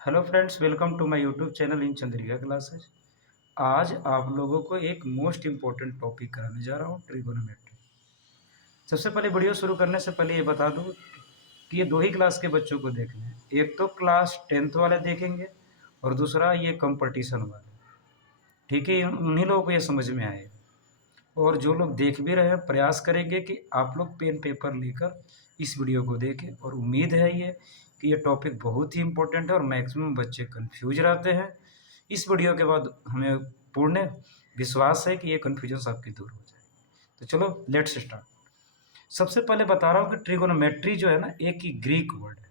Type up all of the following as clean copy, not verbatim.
Hello friends, welcome to my YouTube channel in Chandrika Classes. आज आप लोगों को एक मोस्ट इम्पोर्टेंट टॉपिक कराने जा रहा हूँ, ट्रिगोनोमेट्री। सबसे पहले वीडियो शुरू करने से पहले ये बता दूँ कि ये दो ही क्लास के बच्चों को देखना है। एक तो क्लास 10th वाले देखेंगे और दूसरा ये कंपटीशन वाले। ठीक है, उन्हीं लोगों को ये समझ में आएगा। और जो लोग देख भी रहे हैं, प्रयास करेंगे कि आप लोग पेन पेपर लेकर इस वीडियो को देखें। और उम्मीद है ये कि ये टॉपिक बहुत ही इम्पोर्टेंट है और मैक्सिमम बच्चे कंफ्यूज रहते हैं। इस वीडियो के बाद हमें पूर्ण विश्वास है कि ये कन्फ्यूजन आपकी दूर हो जाएगी। तो चलो लेट्स स्टार्ट। सबसे पहले बता रहा हूँ कि ट्रिगोनोमेट्री जो है ना, एक ही ग्रीक वर्ड है।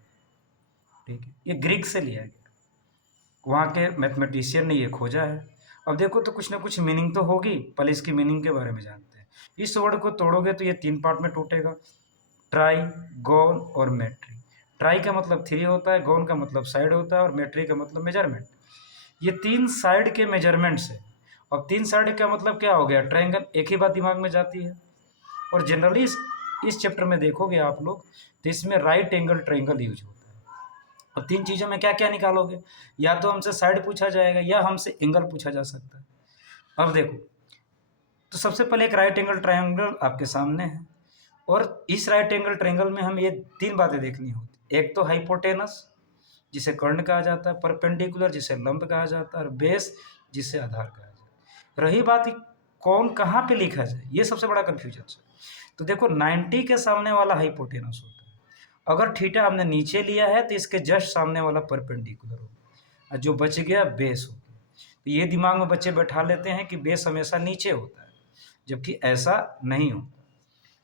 ठीक है, ये ग्रीक से लिया गया, वहाँ के मैथमेटिशियन ने ये खोजा है। अब देखो तो कुछ ना कुछ मीनिंग तो होगी, पहले इसकी मीनिंग के बारे में जानते हैं। इस वर्ड को तोड़ोगे तो ये 3 पार्ट में टूटेगा, ट्राई, गौन और मेट्री। ट्राई का मतलब 3 होता है, गौन का मतलब साइड होता है और मेट्री का मतलब मेजरमेंट। ये 3 साइड के मेजरमेंट्स है। अब 3 साइड का मतलब क्या हो गया, ट्रायंगल। एक ही बात दिमाग में जाती है। और जनरली इस चैप्टर में देखोगे आप लोग तो इसमें राइट एंगल ट्रायंगल यूज होता है। अब 3 चीज़ों में क्या क्या निकालोगे, या तो हमसे साइड पूछा जाएगा या हमसे एंगल पूछा जा सकता है। अब देखो, तो सबसे पहले एक राइट एंगल ट्रायंगल आपके सामने है और इस राइट एंगल ट्रायंगल में हमें ये 3 बातें देखनी होती। एक तो हाइपोटेनस, जिसे कर्ण कहा जाता है, परपेंडिकुलर जिसे लंब कहा जाता है, और बेस जिसे आधार कहा जाता है। रही बात कि कौन कहाँ पे लिखा जाए, ये सबसे बड़ा कन्फ्यूजन है। तो देखो 90 के सामने वाला हाइपोटेनस होता है। अगर थीटा हमने नीचे लिया है तो इसके जस्ट सामने वाला परपेंडिकुलर होगा और जो बच गया बेस हो गया। तो ये दिमाग में बच्चे बैठा लेते हैं कि बेस हमेशा नीचे होता है, जबकि ऐसा नहीं होता।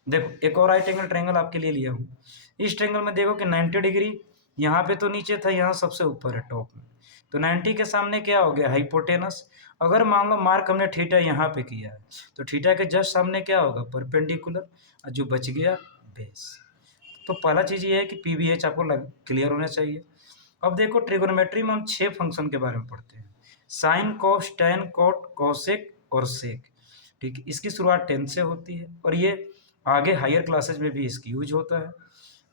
देखो एक और राइट एंगल ट्रायंगल आपके लिए लिया हूँ। इस ट्रायंगल में देखो कि 90 डिग्री यहाँ पे तो नीचे था, यहाँ सबसे ऊपर है टॉप में। तो 90 के सामने क्या हो गया, हाइपोटेनस। अगर मान लो मार्क हमने थीटा यहाँ पे किया है तो थीटा के जस्ट सामने क्या होगा, परपेंडिकुलर, और जो बच गया बेस। तो पहला चीज़ ये है कि पीवीएच आपको क्लियर होना चाहिए। अब देखो ट्रिगोनोमेट्री में हम 6 फंक्शन के बारे में पढ़ते हैं, sine, cos, tan, cot, cosec और सेक। ठीक है, इसकी शुरुआत 10 से होती है और ये आगे हायर क्लासेज में भी इसकी यूज होता है।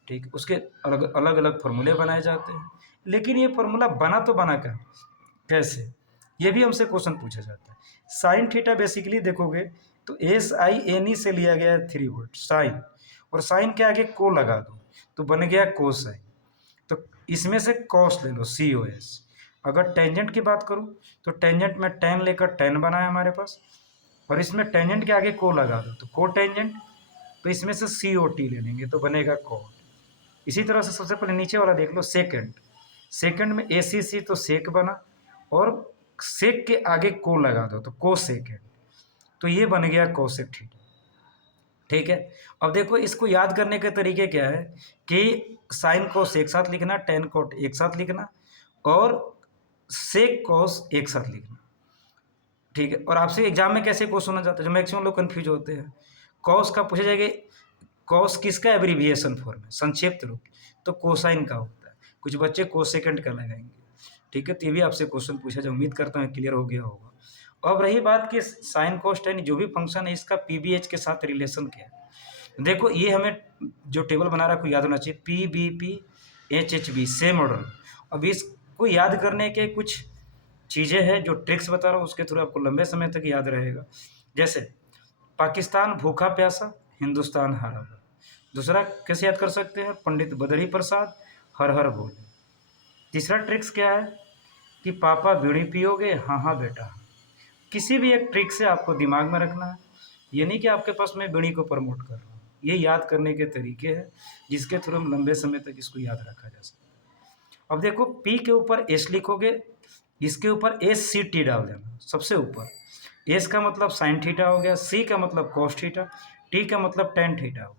ठीक, उसके अलग अलग अलग फार्मूले बनाए जाते हैं। लेकिन ये फार्मूला बना तो बना क्या, कैसे, ये भी हमसे क्वेश्चन पूछा जाता है। साइन थीटा बेसिकली देखोगे तो SINE से लिया गया है 3 वर्ड साइन, और साइन के आगे को लगा दो तो बन गया कोसाइन। तो इसमें से कॉस ले लो, COS। अगर टेंजेंट की बात करूँ तो टेंजेंट में टेन लेकर टेन बना है हमारे पास, और इसमें टेंजेंट के आगे को लगा दो तो को टेंजेंट। तो इसमें से COT ले लेंगे तो बनेगा कॉट। इसी तरह से सबसे पहले नीचे वाला देख लो, सेकंड। सेकंड में ACC तो सेक बना, और सेक के आगे को लगा दो तो को सेकेंड। तो ये बन गया कोसेक थीटा। ठीक है, अब देखो इसको याद करने के तरीके क्या है कि साइन कोस एक साथ लिखना, टेन कोट एक साथ लिखना, और सेक कोस एक साथ लिखना। ठीक है, और आपसे एग्जाम में कैसे क्वेश्चन हो जाता है, जो मैक्सिमम लोग कंफ्यूज होते हैं, कॉस का पूछा जाएगा, कॉस किसका एब्रीविएशन फॉर्म है, संक्षिप्त रूप, तो कोसाइन का होता है। कुछ बच्चे कोसेकेंड का लगाएंगे। ठीक है, तो ये भी आपसे क्वेश्चन पूछा जाए, उम्मीद करता हूँ क्लियर हो गया होगा। अब रही बात कि साइन कोस टेन जो भी फंक्शन है इसका पीबीएच के साथ रिलेशन क्या है। देखो ये हमें जो टेबल बना रहा है आपको याद होना चाहिए, PBP HHB सेम मॉडल। अब इसको याद करने के कुछ चीज़ें हैं जो ट्रिक्स बता रहा हूँ, उसके थ्रू आपको लंबे समय तक याद रहेगा। जैसे पाकिस्तान भूखा प्यासा, हिंदुस्तान हारा हुआ। दूसरा कैसे याद कर सकते हैं, पंडित बदरी प्रसाद हर हर बोले। तीसरा ट्रिक्स क्या है कि पापा बीड़ी पियोगे, हाँ हाँ बेटा। किसी भी एक ट्रिक से आपको दिमाग में रखना है, ये नहीं कि आपके पास मैं बीड़ी को प्रमोट कर रहा हूँ। ये याद करने के तरीके हैं जिसके थ्रू हम लंबे समय तक इसको याद रखा जा सकता है। अब देखो P के ऊपर S लिखोगे, इसके ऊपर SCT डाल देना सबसे ऊपर। S का मतलब साइन थीटा हो गया, C का मतलब कॉस थीटा, T का मतलब टेन थीटा हो।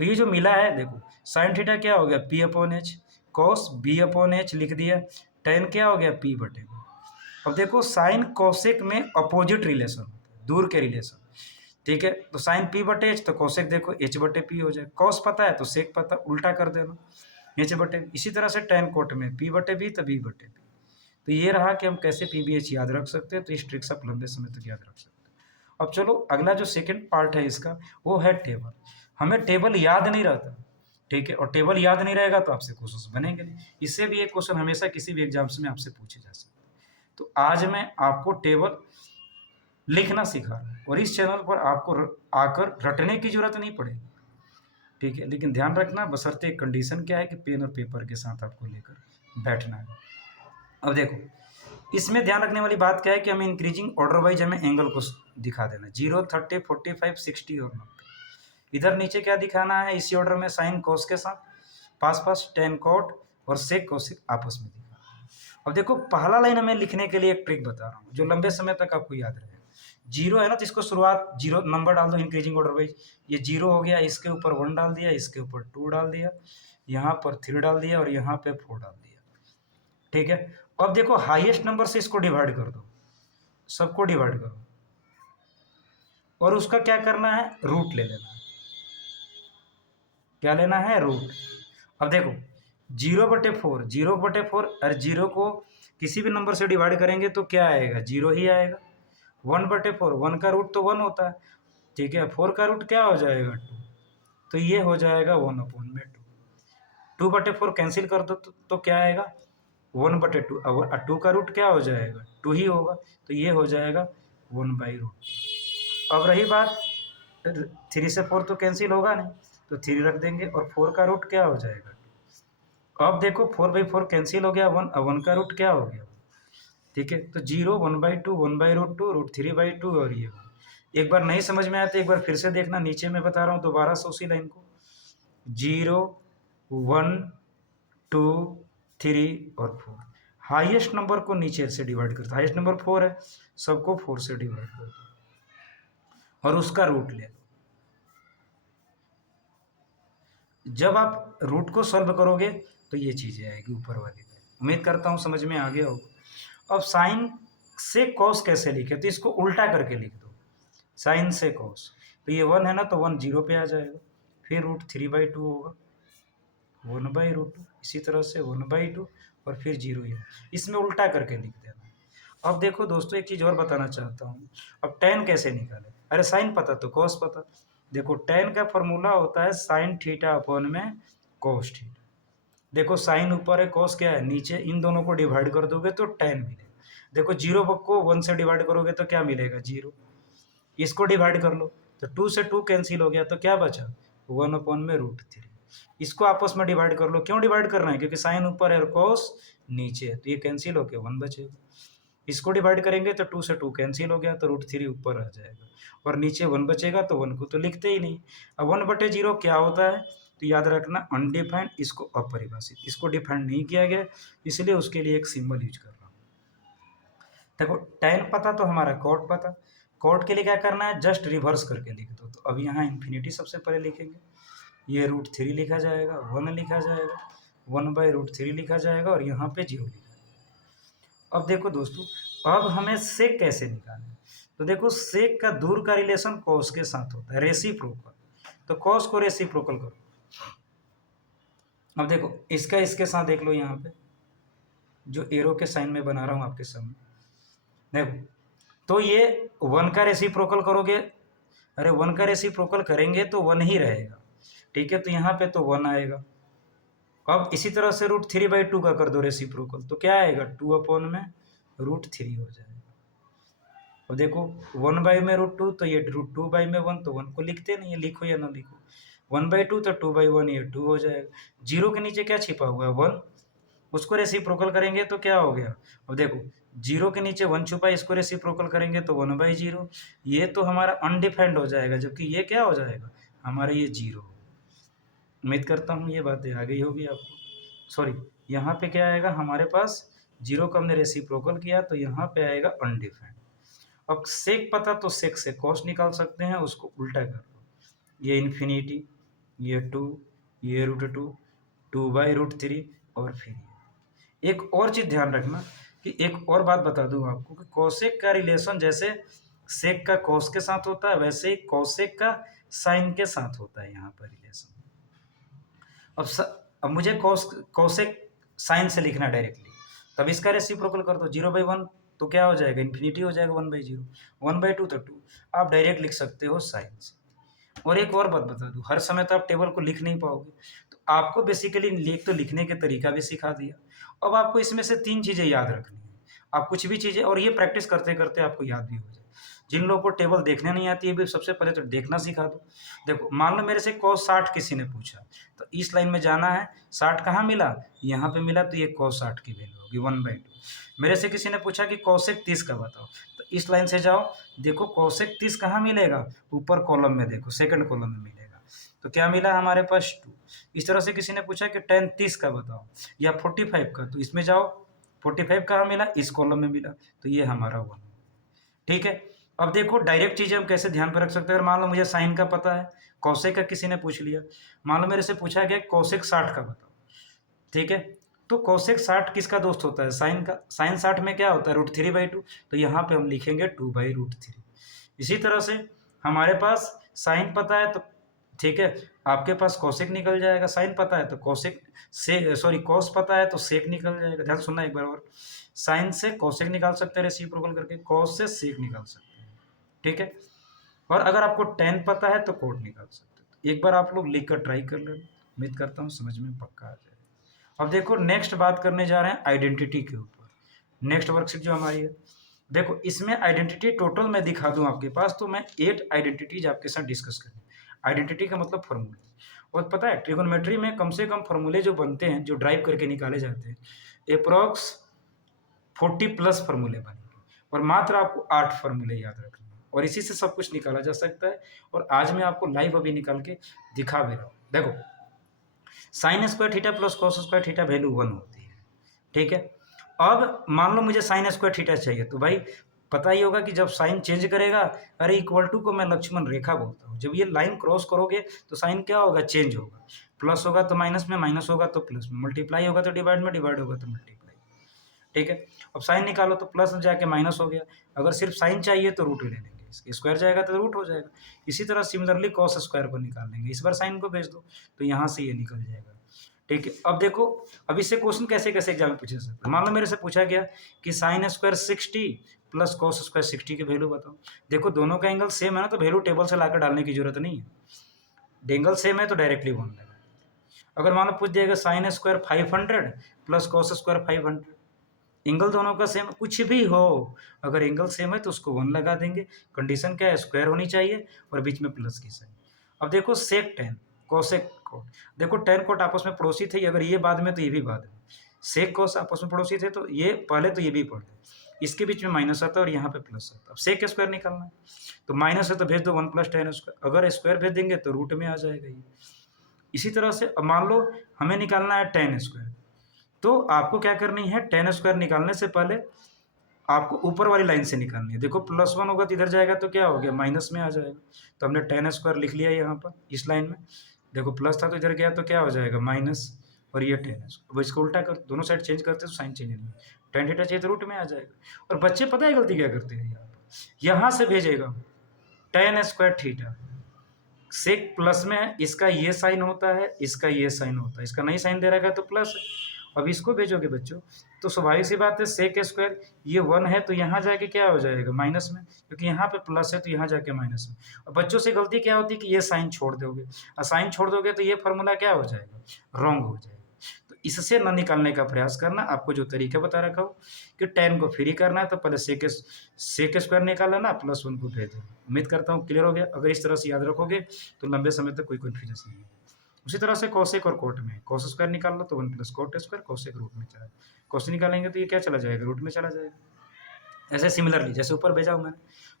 तो ये जो मिला है देखो, साइन थीटा क्या हो गया P/H, कॉस B/H लिख दिया, टेन क्या हो गया P/। अब देखो साइन कॉसेक में अपोजिट रिलेशन होता है, दूर के रिलेशन। ठीक है, तो साइन P/H तो कॉसेक देखो H/P हो जाए। कॉस पता है तो सेक पता, उल्टा कर देना H/P। इसी तरह से टेन कोट में P/B तो B/B। तो ये रहा कि हम कैसे PBH याद रख सकते हैं। तो इस ट्रिक से आप लंबे समय तक याद रख सकते हैं। अब चलो अगला जो सेकंड पार्ट है इसका, वो है टेबल। हमें टेबल याद नहीं रहता, ठीक है, और टेबल याद नहीं रहेगा तो आपसे क्वेश्चन बनेंगे नहीं। इससे भी एक क्वेश्चन हमेशा किसी भी एग्जाम्स में आपसे पूछे जा सकते हैं। तो आज मैं आपको टेबल लिखना सिखा रहा हूँ और इस चैनल पर आपको आकर रटने की जरूरत नहीं पड़ेगी, ठीक है, लेकिन ध्यान रखना बशर्ते एक कंडीशन क्या है कि पेन और पेपर के साथ आपको लेकर बैठना है। अब देखो, इसमें ध्यान रखने वाली बात क्या है कि हमें इंक्रीजिंग ऑर्डर वाइज हमें एंगल को दिखा देना, 0, 30, 45, 60 और 90। इधर नीचे क्या दिखाना है, इसी ऑर्डर में साइन कोस के साथ, पास पास टेन कॉट और सेक कोसेक आपस में दिखाना है। अब देखो, पहला लाइन हमें लिखने के लिए एक ट्रिक बता रहा हूँ जो लंबे समय तक आपको याद रहेगा। 0 है ना, तो इसको शुरुआत 0 नंबर डाल दो इंक्रीजिंग ऑर्डर वाइज। ये 0 हो गया, इसके ऊपर 1 डाल दिया, इसके ऊपर 2 डाल दिया, यहाँ पर 3 डाल दिया और यहाँ पे 4 डाल दिया, ठीक है। अब देखो, हाईएस्ट नंबर से इसको डिवाइड कर दो, सबको डिवाइड करो और उसका क्या करना है, रूट ले लेना है। क्या लेना है, रूट। अब देखो, 0/4, 0/4, और 0 को किसी भी नंबर से डिवाइड करेंगे तो क्या आएगा, 0 ही आएगा। 1/4, 1 का रूट तो 1 होता है, ठीक है। 4 का रूट क्या हो जाएगा, 2, तो ये हो जाएगा 1/2। 2/4 कैंसिल कर दो तो क्या आएगा, 1/2। अब 2 का रूट क्या हो जाएगा, 2 ही होगा, तो ये हो जाएगा 1/√2। अब रही बात, 3 से 4 तो कैंसिल होगा नहीं, तो 3 रख देंगे और 4 का रूट क्या हो जाएगा, 2। अब देखो, 4/4 कैंसिल हो गया, 1, अब 1 का रूट क्या हो गया, ठीक है। तो 0, 1/2, 1/√2, √3/2 और ये 1। एक बार नहीं समझ में आया तो एक बार फिर से देखना, नीचे मैं बता रहा हूँ दोबारा से उसी लाइन को, 0, 1, 2, 3 और 4। हाईएस्ट नंबर को नीचे से डिवाइड करता, हाईएस्ट नंबर 4 है, सबको 4 से डिवाइड कर दो और उसका रूट ले लो। जब आप रूट को सॉल्व करोगे तो ये चीज़ें आएगी ऊपर वाली में। उम्मीद करता हूँ समझ में आ गया होगा। अब साइन से कॉस कैसे लिखे, तो इसको उल्टा करके लिख दो, साइन से कॉस। तो ये 1 है ना, तो 1 0 पे आ जाएगा, फिर √3/2 होगा, 1/√2, इसी तरह से 1/2 और फिर 0 ही, इसमें उल्टा करके लिख देना। अब देखो दोस्तों, एक चीज़ और बताना चाहता हूँ। अब tan कैसे निकालें, अरे साइन पता तो कॉस पता। देखो, tan का फॉर्मूला होता है साइन थीटा अपॉन में कॉस थीटा। देखो, साइन ऊपर है, कॉस क्या है नीचे, इन दोनों को डिवाइड कर दोगे तो tan मिलेगा। देखो, 0 को 1 से डिवाइड करोगे तो क्या मिलेगा, 0। इसको डिवाइड कर लो तो 2 से 2 कैंसिल हो गया, तो क्या बचा, 1/√3। इसको आपस में डिवाइड कर लो। क्यों डिवाइड करना है, क्योंकि साइन ऊपर है और कॉस नीचे है, तो ये कैंसिल हो गया, 1 बचेगा। इसको डिवाइड करेंगे तो 2 से 2 कैंसिल हो गया, तो √3 ऊपर आ जाएगा और नीचे 1 बचेगा, तो 1 को तो लिखते ही नहीं। अब 1/0 क्या होता है, तो याद रखना अनडिफाइंड, इसको अपरिभाषित, इसको डिफाइंड नहीं किया गया, इसलिए उसके लिए एक सिंबल यूज कर रहा हूँ। देखो, tan पता तो हमारा कॉट पता, कॉट के लिए क्या करना है, जस्ट रिवर्स करके लिख दो। तो अब यहाँ इन्फिनिटी सबसे पहले लिखेंगे, ये √3 लिखा जाएगा, 1 लिखा जाएगा, 1/√3 लिखा जाएगा और यहाँ पे 0 लिखा जाएगा। अब देखो दोस्तों, अब हमें सेक कैसे निकालें, तो देखो, सेक का दूर का रिलेशन कॉस के साथ होता है, रेसिप्रोकल। तो कॉस को रेसिप्रोकल करो। अब देखो, इसका इसके साथ देख लो, यहाँ पे जो एरो के साइन में बना रहा हूँ आपके सामने, देखो, तो ये 1 का रेसिप्रोकल करोगे, अरे 1 का रेसिप्रोकल करेंगे तो 1 ही रहेगा, ठीक है, तो यहाँ पे तो 1 आएगा। अब इसी तरह से √3/2 का कर दो रेसिप्रोकल, तो क्या आएगा, 2/√3 हो जाएगा। अब देखो, 1/√2 तो ये √2/1, तो 1 को लिखते नहीं है, लिखो या ना लिखो, 1/2 तो 2/1, ये 2 हो जाएगा। 0 के नीचे क्या छिपा हुआ है, 1, उसको रेसिप्रोकल करेंगे तो क्या हो गया, अब देखो, 0 के नीचे 1 छुपा है, इसको रेसिप्रोकल करेंगे तो 1/0, ये तो हमारा अनडिफाइंड हो जाएगा, जबकि ये क्या हो जाएगा, हमारा ये 0। उम्मीद करता हूँ ये बातें आ गई होगी आपको। सॉरी, यहाँ पे क्या आएगा हमारे पास, 0 को हमने रेसिप्रोकल किया तो यहाँ पे आएगा अनडिफाइंड। अब सेक पता तो सेक से कॉस निकाल सकते हैं, उसको उल्टा कर लो, ये इन्फिनिटी, ये 2, ये √2, 2/√3 और फिर ये। एक और चीज़ ध्यान रखना कि एक और बात बता दूं आपको कि कोसेक का रिलेशन जैसे सेक का कॉस के साथ होता है, वैसे ही कोसेक का साइन के साथ होता है यहाँ पर रिलेशन। अब मुझे कोसेक साइन से लिखना डायरेक्टली, तब इसका रेसिप्रोकल कर दो, 0/1 तो क्या हो जाएगा, इन्फिनिटी हो जाएगा, 1/0, 1/2 तो 2, आप डायरेक्ट लिख सकते हो साइन से। और एक और बात बता दूं, हर समय तो आप टेबल को लिख नहीं पाओगे, तो आपको बेसिकली तो लिखने के तरीका भी सिखा दिया। अब आपको इसमें से 3 चीज़ें याद रखनी है। आप कुछ भी चीज़ें, और ये प्रैक्टिस करते-करते आपको याद भी हो जाए। जिन लोगों को टेबल देखने नहीं आती है, भी सबसे पहले तो देखना सिखा दो। देखो, मान लो मेरे से cos 60 किसी ने पूछा, तो इस लाइन में जाना है। 60 कहाँ मिला? यहाँ पे मिला, तो ये cos 60 की वैल्यू होगी 1/2। मेरे से किसी ने पूछा कि cosec 30 का बताओ, तो इस लाइन से जाओ। देखो cosec 30 कहाँ मिलेगा? ऊपर कॉलम में देखो, सेकंड कॉलम में मिलेगा। तो क्या मिला हमारे पास 2। इस तरह से किसी ने पूछा कि tan 30 का बताओ या 45 का, तो इसमें जाओ। 45 कहाँ मिला? इस कॉलम में मिला, तो ये हमारा 1। ठीक है। अब देखो, डायरेक्ट चीज़ें हम कैसे ध्यान पर रख सकते हैं। अगर मान लो मुझे साइन का पता है, कौसेक का किसी ने पूछ लिया। मान लो मेरे से पूछा गया कौसेक 60 का बताओ, ठीक है। तो कौसेक 60 किसका दोस्त होता है? साइन का। साइन 60 में क्या होता है? √3/2। तो यहाँ पे हम लिखेंगे 2/√3। इसी तरह से हमारे पास साइन पता है, तो ठीक है, आपके पास कौसेक निकल जाएगा। साइन पता है तो कौसेक से, सॉरी, कॉस पता है तो सेक निकल जाएगा। ध्यान सुनना एक बार और, साइन से कौसेक निकाल सकते हैं रेसिप्रोकल करके, कॉस से सेक निकाल सकते हैं, ठीक है। और अगर आपको टेन पता है तो कोट निकाल सकते हैं। तो एक बार आप लोग लिख कर ट्राई कर लेना, उम्मीद करता हूँ समझ में पक्का आ जाए। अब देखो, नेक्स्ट बात करने जा रहे हैं आइडेंटिटी के ऊपर। नेक्स्ट वर्कशीट जो हमारी है, देखो इसमें आइडेंटिटी टोटल मैं दिखा दूं आपके पास, तो मैं 8 आइडेंटिटीज आपके साथ डिस्कस करूँ। आइडेंटिटी का मतलब फॉर्मूले। और पता है, ट्रिगोनोमेट्री में कम से कम फॉर्मूले जो बनते हैं, जो ड्राइव करके निकाले जाते हैं, अप्रॉक्स 40+ फॉर्मूले बनेंगे। और मात्र आपको 8 फॉर्मूले याद रखने हैं, और इसी से सब कुछ निकाला जा सकता है। और आज मैं आपको लाइव अभी निकाल के दिखा भी रहा हूँ। देखो, sine square theta plus cos square theta value 1 होती है, ठीक है। अब मान लो मुझे साइन स्क्वायर थीटा चाहिए, तो भाई पता ही होगा कि जब साइन चेंज करेगा, अरे इक्वल टू को मैं लक्ष्मण रेखा बोलता हूँ। जब ये लाइन क्रॉस करोगे तो साइन क्या होगा? चेंज होगा। प्लस होगा तो माइनस में, माइनस होगा तो प्लस में, मल्टीप्लाई होगा तो डिवाइड में, डिवाइड होगा तो मल्टीप्लाई, ठीक है। अब साइन निकालो तो प्लस जाके माइनस हो गया। अगर सिर्फ साइन चाहिए तो रूट ले लेंगे, इसके स्क्वायर जाएगा तो रूट हो जाएगा। इसी तरह सिमिलरली कॉस स्क्वायर को निकाल लेंगे, इस बार साइन को भेज दो तो यहाँ से ये निकल जाएगा, ठीक है। अब देखो, अब इससे क्वेश्चन कैसे कैसे एग्जाम में पूछे जा सकते हैं। मान लो मेरे से पूछा गया कि sine square 60 plus cos square 60 की वैल्यू बताओ। देखो, दोनों का एंगल सेम है ना, तो वैल्यू टेबल से लाकर डालने की जरूरत नहीं है। एंगल सेम है तो डायरेक्टली 1 लगा। अगर मान लो पूछ दिएगा sine square 500 plus cos square 500, angle दोनों का सेम, कुछ भी हो, अगर एंगल सेम है तो उसको 1 लगा देंगे। कंडीशन क्या है? स्क्वायर होनी चाहिए और बीच में प्लस की साइन। अब देखो, सेक टेन, कोसेक कोट। देखो, टेन कोट आपस में पड़ोसी थे, अगर ये बाद में तो ये भी बाद में। सेक कोस आपस में पड़ोसी थे, तो ये पहले तो ये भी पढ़ ले। इसके बीच में माइनस आता है और यहाँ पे प्लस आता है। अब सेक स्क्वायर निकालना है, तो माइनस है तो भेज दो 1 + tan स्क्वायर। अगर स्क्वायर भेज देंगे तो रूट में आ जाएगा ये। इसी तरह से अब मान लो हमें निकालना है tan स्क्वायर, तो आपको क्या करनी है? tan स्क्वायर निकालने से पहले आपको ऊपर वाली लाइन से निकालनी है। देखो, +1 होगा तो इधर जाएगा तो क्या हो गया? माइनस में आ जाएगा। तो हमने tan स्क्वायर लिख लिया यहाँ पर इस लाइन में। देखो, प्लस था तो इधर गया तो क्या हो जाएगा? माइनस, और ये tan स्क्वायर। अब इसको उल्टा कर, दोनों साइड चेंज करते तो साइन चेंज नहीं है। tan थीटा चाहिए तो रूट में आ जाएगा। और बच्चे पता है गलती क्या करते हैं? यहाँ से भेजेगा tan square theta, sec plus में है, इसका ये साइन होता है, इसका ये साइन होता है, इसका नहीं साइन दे रखा है तो प्लस है। अब इसको भेजोगे बच्चों, तो स्वाभाविक सी बात है, सेक स्क्वायर ये 1 है तो यहाँ जाके क्या हो जाएगा? माइनस में, क्योंकि यहाँ पे प्लस है तो यहाँ जाके माइनस में। और बच्चों से गलती क्या होती है कि ये साइन छोड़ दोगे, और साइन छोड़ दोगे तो ये फॉर्मूला क्या हो जाएगा? रॉन्ग हो जाएगा। तो इससे न निकालने का प्रयास करना। आपको जो तरीका बता रखा हो कि tan को फ्री करना है, तो पहले सेक स्क्वायर निकाल लेना, +1 को भेज देना। उम्मीद करता हूँ क्लियर हो गया। अगर इस तरह से याद रखोगे तो लंबे समय तक कोई कन्फ्यूजन नहीं है। उसी तरह से कॉसेक और कोट में, कॉस स्क्वायर निकाल लो तो 1 + कोट स्क्वायर, कॉसेक रूट में चला, कॉस निकालेंगे तो ये क्या चला जाएगा? रूट में चला जाएगा। ऐसे सिमिलरली जैसे ऊपर भेजा हूँ मैंने,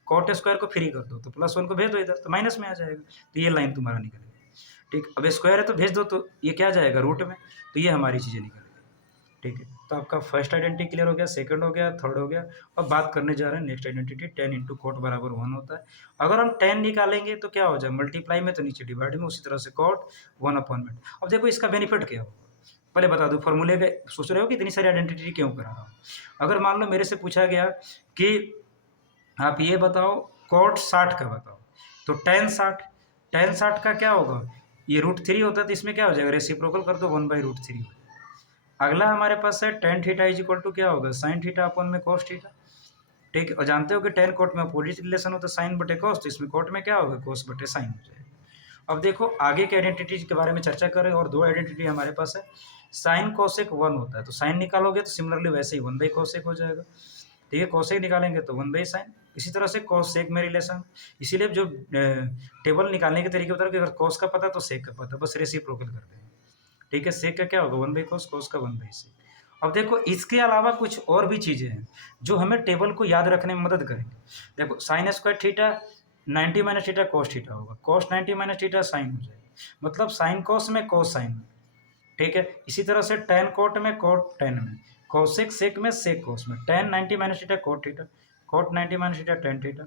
कॉट स्क्वायर को फ्री कर दो तो +1 को भेज दो इधर, तो माइनस में आ जाएगा। तो ये लाइन तुम्हारा निकलेगा, ठीक। अब स्क्वायर है तो भेज दो, तो ये क्या जाएगा? रूट में। तो ये हमारी चीज़ें निकल गई, ठीक है। तो आपका फर्स्ट आइडेंटिटी क्लियर हो गया, सेकंड हो गया, थर्ड हो गया। अब बात करने जा रहे हैं नेक्स्ट आइडेंटिटी। tan × कोट बराबर 1 होता है। अगर हम tan निकालेंगे तो क्या हो जाए? मल्टीप्लाई में तो नीचे डिवाइड में, उसी तरह से कोट 1/। अब देखो, इसका बेनिफिट क्या होगा, पहले बता दूं। फॉर्मूले का सोच रहे हो कि इतनी सारी आइडेंटिटी क्यों करा रहा हूँ। अगर मान लो मेरे से पूछा गया कि आप ये बताओ कोट 60 का बताओ, तो tan 60 का क्या होगा? ये √3 होता है, तो इसमें क्या हो जाएगा? रेसिप्रोकल कर दो, 1/√3। अगला हमारे पास है tan थीटा इक्वल टू क्या होगा? sin थीटा अपन में cos थीटा, ठीक है। और जानते हो कि tan कोट में अपोजिट रिलेशन होता है, साइन बटे कॉस, तो इसमें कोट में क्या होगा? cos बटे साइन हो जाएगा। अब देखो आगे के आइडेंटिटीज के बारे में चर्चा करें, और दो आइडेंटिटी हमारे पास है। साइन कोसेक वन होता है, तो साइन निकालोगे तो सिमिलरली वैसे ही वन बाई कोसेक हो जाएगा। ठीक है, कोसेक निकालेंगे तो वन बाई साइन। इसी तरह से कॉस सेक में रिलेशन, इसीलिए जो टेबल निकालने के तरीके बता रहे कि अगर कॉस का पता तो सेक का पता, बस रेसिप्रोकल कर देंगे। ठीक है, सेक का क्या होगा, वन बाई कॉस, कॉस का वन बाई सेक। अब देखो इसके अलावा कुछ और भी चीज़ें हैं जो हमें टेबल को याद रखने में मदद करेंगे। देखो sine square theta 90 minus theta cos theta होगा, कॉस 90 माइनस थीटा साइन हो जाएगा, मतलब साइन कॉस में कॉस साइन। ठीक है, इसी तरह से टेन कोट में कोट टेन में, कोसेक सेक में सेक कोस में, tan 90 minus theta cot theta, cot 90 minus theta tan theta,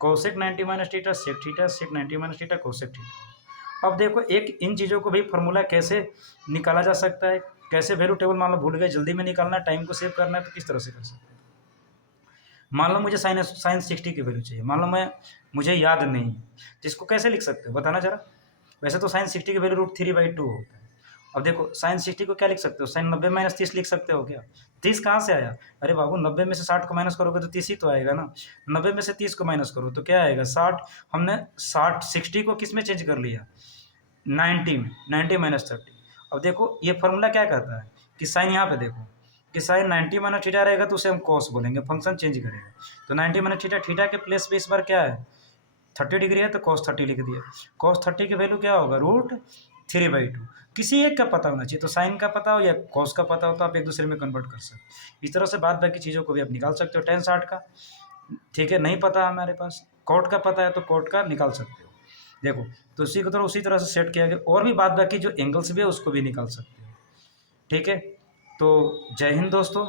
cosec 90 minus theta sec theta, sec 90 minus theta cosec theta. अब देखो एक इन चीज़ों को भी फॉर्मूला कैसे निकाला जा सकता है, कैसे वैल्यू टेबल मान लो भूल गए, जल्दी में निकालना है, टाइम को सेव करना है, तो किस तरह से कर सकते हैं। मान लो मुझे साइन 60 की वैल्यू चाहिए, मान लो मुझे याद नहीं है, तो इसको कैसे लिख सकते हो बताना जरा। वैसे तो साइन 60 की वैल्यू √3/2 होता है। अब देखो साइन 60 को क्या लिख सकते हो, साइन 90 माइनस 30 लिख सकते हो क्या। 30 कहाँ से आया, अरे बाबू 90 में से 60 को माइनस करोगे तो 30 ही तो आएगा ना। 90 में से 30 को माइनस करो तो क्या आएगा 60। हमने 60 को किस में चेंज कर लिया, 90 में, 90 माइनस 30। अब देखो ये फॉर्मूला क्या कहता है कि साइन यहाँ पे देखो कि साइन 90 माइनस थीटा रहेगा तो उसे हम कॉस बोलेंगे, फंक्शन चेंज करेगा। तो 90 माइनस थीटा, थीटा के प्लेस पे इस बार क्या है 30 डिग्री है तो कॉस 30 लिख दिया। कॉस 30 की वैल्यू क्या होगा √3/2। किसी एक का पता होना चाहिए, तो साइन का पता हो या कॉस का पता हो तो आप एक दूसरे में कन्वर्ट कर सकते हो। इस तरह से बाद बाकी चीज़ों को भी आप निकाल सकते हो। टेन 60 का ठीक है नहीं पता हमारे पास, कोट का पता है तो कोट का निकाल सकते हो। देखो तो उसी तरह से सेट किया गया, और भी बाद बाकी जो एंगल्स भी है उसको भी निकाल सकते हो। ठीक है, तो जय हिंद दोस्तों।